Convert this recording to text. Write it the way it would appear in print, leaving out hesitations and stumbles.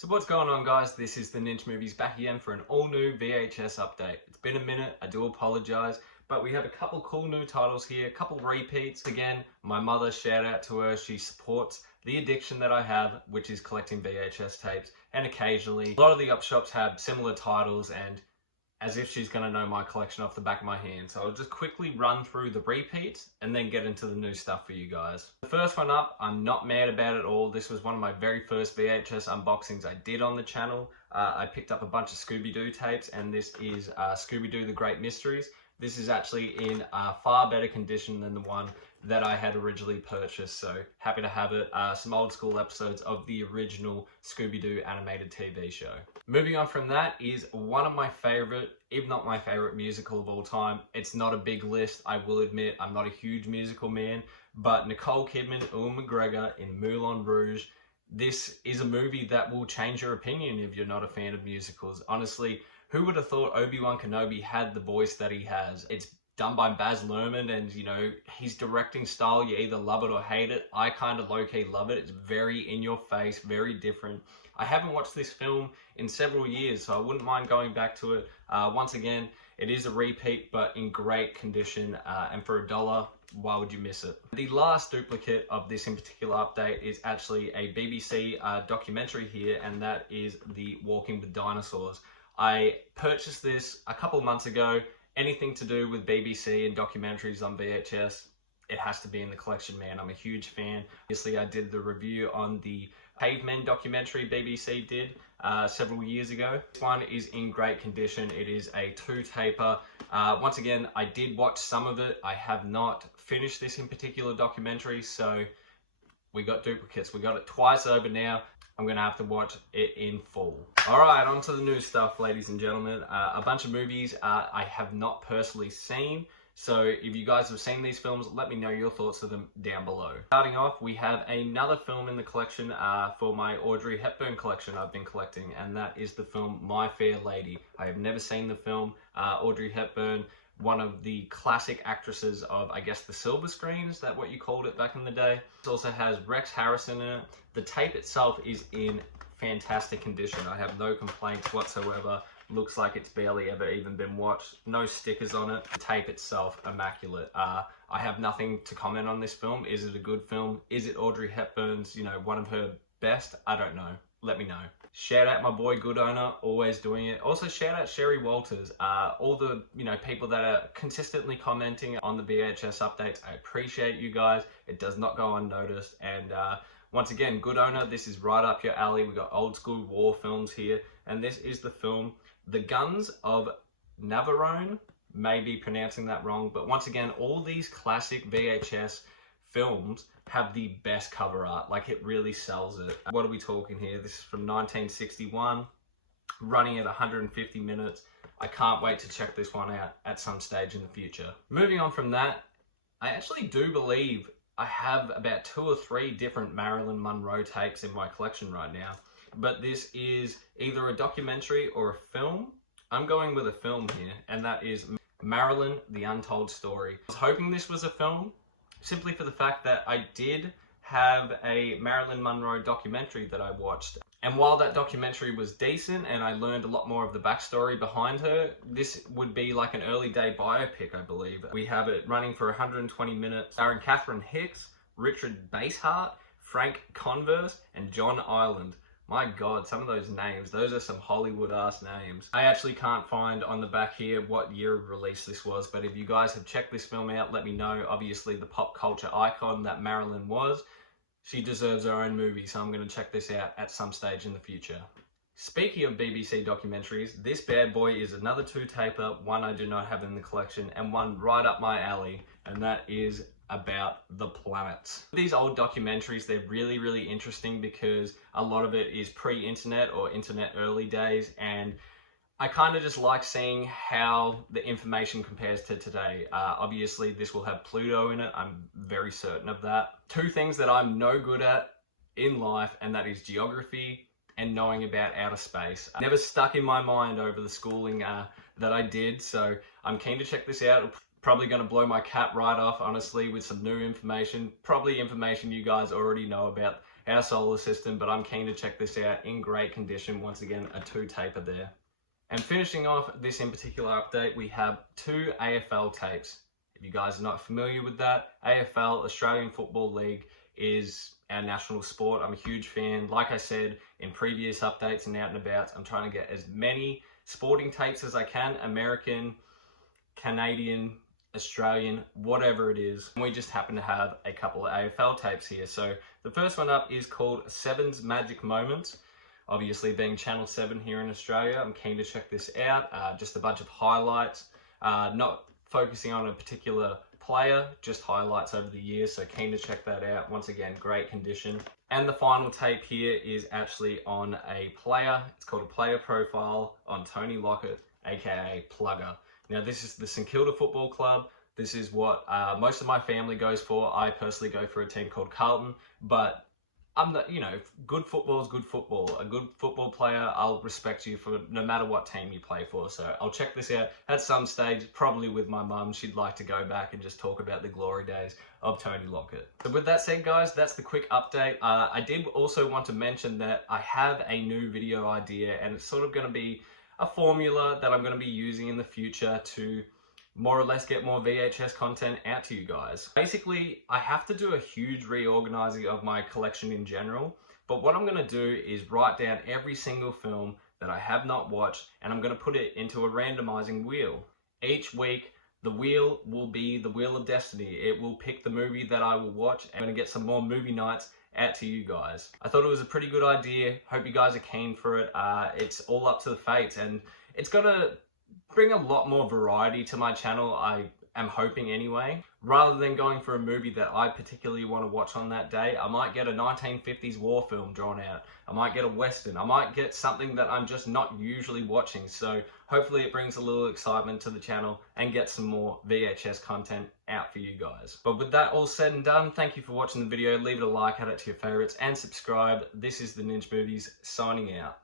So what's going on, guys? This is the NinchMovies back again for an all new VHS update. It's been a minute, I do apologize, but we have a couple cool new titles here, a couple repeats. Again, my mother, shout out to her, she supports the addiction that I have, which is collecting VHS tapes, and occasionally a lot of the up shops have similar titles, and as if she's going to know my collection off the back of my hand. So I'll just quickly run through the repeats and then get into the new stuff for you guys. The first one up, I'm not mad about it all. This was one of my very first VHS unboxings I did on the channel. I picked up a bunch of Scooby-Doo tapes, and this is Scooby-Doo The Great Mysteries. This is actually in far better condition than the one that I had originally purchased, so happy to have it. Some old school episodes of the original Scooby-Doo animated TV show. Moving on from that is one of my favorite, if not my favorite musical of all time. It's not a big list, I will admit, I'm not a huge musical man, but Nicole Kidman, Ewan McGregor in Moulin Rouge. This is a movie that will change your opinion if you're not a fan of musicals. Honestly, who would have thought Obi-Wan Kenobi had the voice that he has? It's done by Baz Luhrmann, and you know, his directing style, you either love it or hate it. I kind of low-key love it. It's very in your face, very different. I haven't watched this film in several years, so I wouldn't mind going back to it. Once again, it is a repeat, but in great condition, and for $1, why would you miss it? The last duplicate of this in particular update is actually a BBC documentary here, and that is the Walking with Dinosaurs. I purchased this a couple months ago. Anything to do with BBC and documentaries on VHS, it has to be in the collection, man. I'm a huge fan. Obviously, I did the review on the Cavemen documentary BBC did several years ago. This one is in great condition. It is a 2-taper. Once again, I did watch some of it. I have not finished this in particular documentary, so we got duplicates. We got it twice over now. I'm going to have to watch it in full. Alright, on to the new stuff, ladies and gentlemen. A bunch of movies I have not personally seen. So if you guys have seen these films, let me know your thoughts of them down below. Starting off, we have another film in the collection for my Audrey Hepburn collection I've been collecting, and that is the film My Fair Lady. I have never seen the film. Audrey Hepburn, one of the classic actresses of, I guess, the silver screen, is that what you called it back in the day? It also has Rex Harrison in it. The tape itself is in fantastic condition. I have no complaints whatsoever. Looks like it's barely ever even been watched. No stickers on it. The tape itself, immaculate. I have nothing to comment on this film. Is it a good film? Is it Audrey Hepburn's, one of her best? I don't know. Let me know. Shout out my boy Good Owner, always doing it. Also shout out Sherry Walters. All the people that are consistently commenting on the VHS updates. I appreciate you guys. It does not go unnoticed. And once again, Good Owner, this is right up your alley. We got old school war films here, and this is the film The Guns of Navarone. Maybe pronouncing that wrong, but once again, all these classic VHS films have the best cover art. Like, it really sells it. What are we talking here? This is from 1961, running at 150 minutes. I can't wait to check this one out at some stage in the future. Moving on from that, I actually do believe I have about 2 or 3 different Marilyn Monroe tapes in my collection right now, but this is either a documentary or a film. I'm going with a film here, and that is Marilyn, The Untold Story. I was hoping this was a film, simply for the fact that I did have a Marilyn Monroe documentary that I watched. And while that documentary was decent and I learned a lot more of the backstory behind her, this would be like an early day biopic, I believe. We have it running for 120 minutes, starring Catherine Hicks, Richard Basehart, Frank Converse, and John Ireland. My God, some of those names, those are some Hollywood-ass names. I actually can't find on the back here what year of release this was, but if you guys have checked this film out, let me know. Obviously, the pop culture icon that Marilyn was, she deserves her own movie, so I'm going to check this out at some stage in the future. Speaking of BBC documentaries, this bad boy is another 2-taper, one I do not have in the collection, and one right up my alley, and that is about the planets. These old documentaries, they're really, really interesting because a lot of it is pre-internet or internet early days, and I kind of just like seeing how the information compares to today. Obviously, this will have Pluto in it. I'm very certain of that. 2 things that I'm no good at in life, and that is geography and knowing about outer space. Never stuck in my mind over the schooling that I did, so I'm keen to check this out. Probably going to blow my cap right off, honestly, with some new information. Probably information you guys already know about our solar system, but I'm keen to check this out in great condition. Once again, a 2 taper there. And finishing off this in particular update, we have 2 AFL tapes. If you guys are not familiar with that, AFL, Australian Football League, is our national sport. I'm a huge fan. Like I said in previous updates and out and about, I'm trying to get as many sporting tapes as I can, American, Canadian, Australian, whatever it is. And we just happen to have a couple of AFL tapes here. So the first one up is called Seven's Magic Moments. Obviously being Channel 7 here in Australia, I'm keen to check this out. Just a bunch of highlights, not focusing on a particular player, just highlights over the years, so keen to check that out. Once again, great condition. And the final tape here is actually on a player. It's called a player profile on Tony Lockett, aka Plugger. Now this is the St Kilda Football Club. This is what most of my family goes for. I personally go for a team called Carlton, but I'm the, good football is good football. A good football player, I'll respect you for no matter what team you play for. So I'll check this out at some stage, probably with my mum. She'd like to go back and just talk about the glory days of Tony Lockett. So with that said, guys, that's the quick update. I did also want to mention that I have a new video idea, and it's sort of going to be a formula that I'm going to be using in the future to more or less get more VHS content out to you guys. Basically, I have to do a huge reorganizing of my collection in general, but what I'm going to do is write down every single film that I have not watched, and I'm going to put it into a randomizing wheel. Each week, the wheel will be the Wheel of Destiny. It will pick the movie that I will watch, and I'm going to get some more movie nights out to you guys. I thought it was a pretty good idea. Hope you guys are keen for it. It's all up to the fates, and it's going to bring a lot more variety to my channel, I am hoping anyway. Rather than going for a movie that I particularly want to watch on that day, I might get a 1950s war film drawn out. I might get a Western. I might get something that I'm just not usually watching. So hopefully it brings a little excitement to the channel and get some more VHS content out for you guys. But with that all said and done, thank you for watching the video. Leave it a like, add it to your favorites, and subscribe. This is the Ninch Movies signing out.